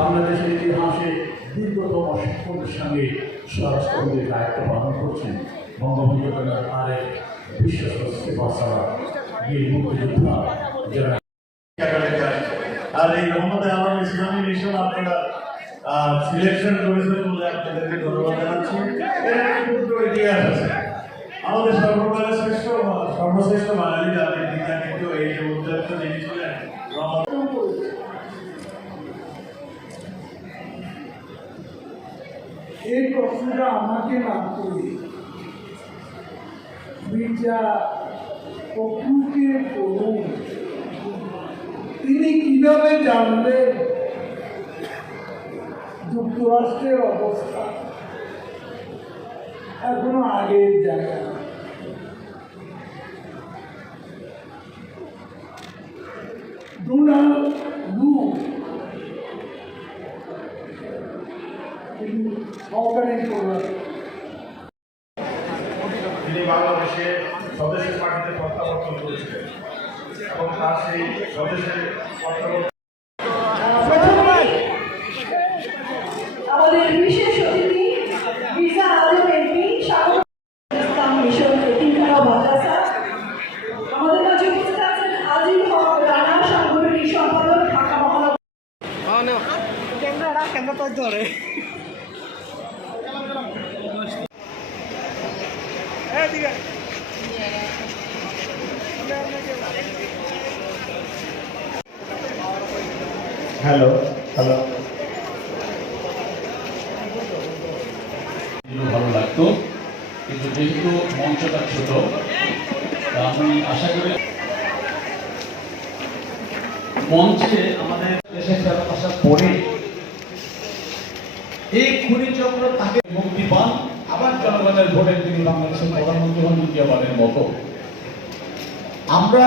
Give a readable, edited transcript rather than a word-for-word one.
বাংলাদেশের ইতিহাসে দীর্ঘতম শিক্ষকের সঙ্গে স্বরাষ্ট্রমন্ত্রীর দায়িত্ব পালন করছেন বঙ্গবন্ধু আরেক বিশ্বস্ত সেবাসারা বীর মুক্তিযোদ্ধা যারা। আর এই মোহাম্মদ আলম ইসলামী মিশন আপনারা সিলেকশন করেছেন বলে আপনাদেরকে ধন্যবাদ জানাচ্ছি। ইতিহাস আছে আমাদের সর্বকালের সর্বশ্রেষ্ঠ বাঙালি জাতির পিতা কিন্তু এই যে উদ্যোক্ত যিনি ছিলেন এই প্রশ্নটা আমাকে না করি মির্জা ফখরুলকে করুন। তিনি কিভাবে জানলেন যুক্তরাষ্ট্রের অবস্থা এখনো আগের জায়গা? ডোনাল্ড লু তিনি বাংলাদেশের স্বদেশের মাটিতে প্রত্যাবর্তন করেছিলেন এবং তার সেই স্বদেশের প্রত্যাবর্তন আমাদের বিশেষ অতিথি মির্জা আজম এমপি স্বাগত ইসলাম মিশন এতিমখানা মাদ্রাসা। আমাদের মাঝে উপস্থিত আছেন আজিম হক রানা, সাংগঠনিক সম্পাদক, ঢাকা মহানগর। হ্যালো হ্যালো ভালো লাগতো, কিন্তু যেহেতু মঞ্চটা ছোট আমি আশা করি মঞ্চে আমাদের দেশের ফেরত আসার পরে এই খুনিচক্র তাকে মুক্তি পান, আবার জনগণের ভোটে তিনি বাংলাদেশের প্রধানমন্ত্রী হন দ্বিতীয়বারের মতো। আমরা